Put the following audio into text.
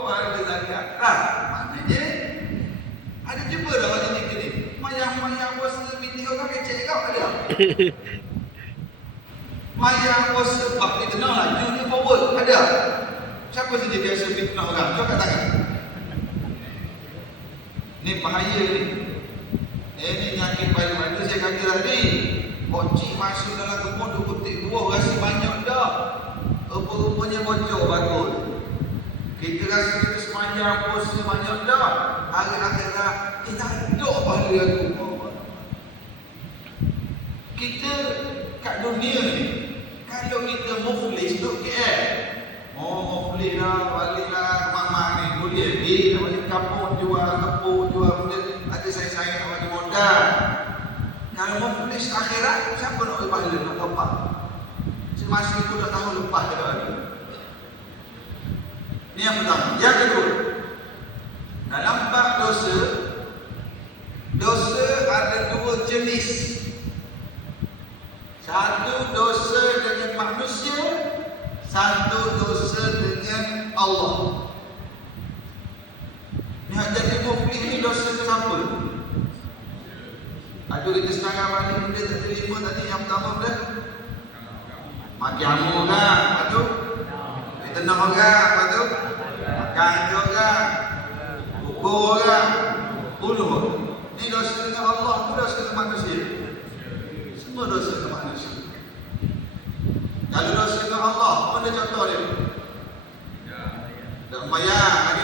pahala zakat. Maknanya ada jumpa dah macam ni. Mayang puasa binti orang kecek kau ada. Mayang puasa bab kita nak lah you forward ada. Siapa saja biasa fitnah orang? Coba tangan. Ni bahaya ni. Ini nyakit bayi-bayi tu saya kata tadi. Bocik masuk dalam kebun tu kutip dua rasa banyak dah. Rupa-rupanya bocor bagus. Kita rasa kita sepanjang puasa banyak dah. Akhir-akhirat tak ada pahala aku. Kita kat dunia ni kalau kita muflis duduk KL. Muflis lah, baliklah mama ni boleh dia nak balik kampung jual kepuk, jual benda. Ada saya-saya nak bagi modal. Kalau muflis akhirat, siapa nak bagi pahala nak topak? Semasa itu dah tahun lepas dah ada. Ni yang pertama. Yang kedua, dalam bab dosa ada dua jenis. Satu dosa dengan manusia, satu dosa dengan Allah. Yang jadi muflis ni dosa ke siapa? Aduh kita setengah balik benda tak terima tadi yang pertama benda maki amu kan, lepas tu tenang orang, lepas tu makan orang, ukur orang, bunuh orang. Ini dosa dengan Allah, itu dosa dengan manusia. Semua dosa dengan manusia.